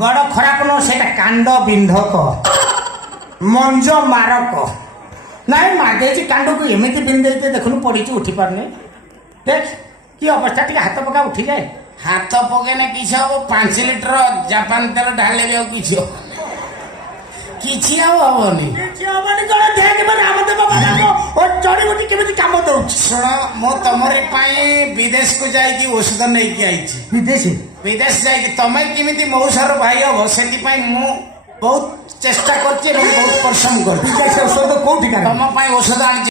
ବଡ ଖରାପ ନୁହଁ, ସେଇଟା କାଣ୍ଡ ବିନ୍ଧକ, ମଞ୍ଜ ମାରକ। ନାଇଁ ମାଗେଇଛି କାଣ୍ଡକୁ ଏମିତି ବିନ୍ଧେଇତେ ଦେଖୁନୁ ପଡିଛି ଉଠି ପାରୁନି। ଦେଖ କି ଅବସ୍ଥା, ଟିକେ ହାତ ପକା ଉଠିଯାଏ। ହାତ ପକେଇଲେ କିଛି ହବ? 5 ଲିଟର ଜାପାନ ତେଲ ଢାଳିଲେ ବି ଆଉ କିଛି ହବ? କିଛି ଆଉ ହବନି। କିଛି ହବନି କଣ? ଦେଖ ରାମଦେବ ବାବାଙ୍କ ଜଡିବୁଟି କେମିତି କାମ ଦଉଛି। ଶୁଣ, ମୁଁ ତମରି ପାଇଁ ବିଦେଶକୁ ଯାଇକି ଔଷଧ ନେଇକି ଆଇଛି। ବିଦେଶ ଯାଇକି ତମେ କେମିତି ମଉସାର ଭାଇ ହବ ସେଥିପାଇଁ ମୁଁ ବହୁତ ଚେଷ୍ଟା କରୁଛି ଏବଂ ବହୁତ ପରିଶ୍ରମ କରୁଛି। ଔଷଧ କୋଉଠି ତମ ପାଇଁ ଔଷଧ ଆଣିଛି।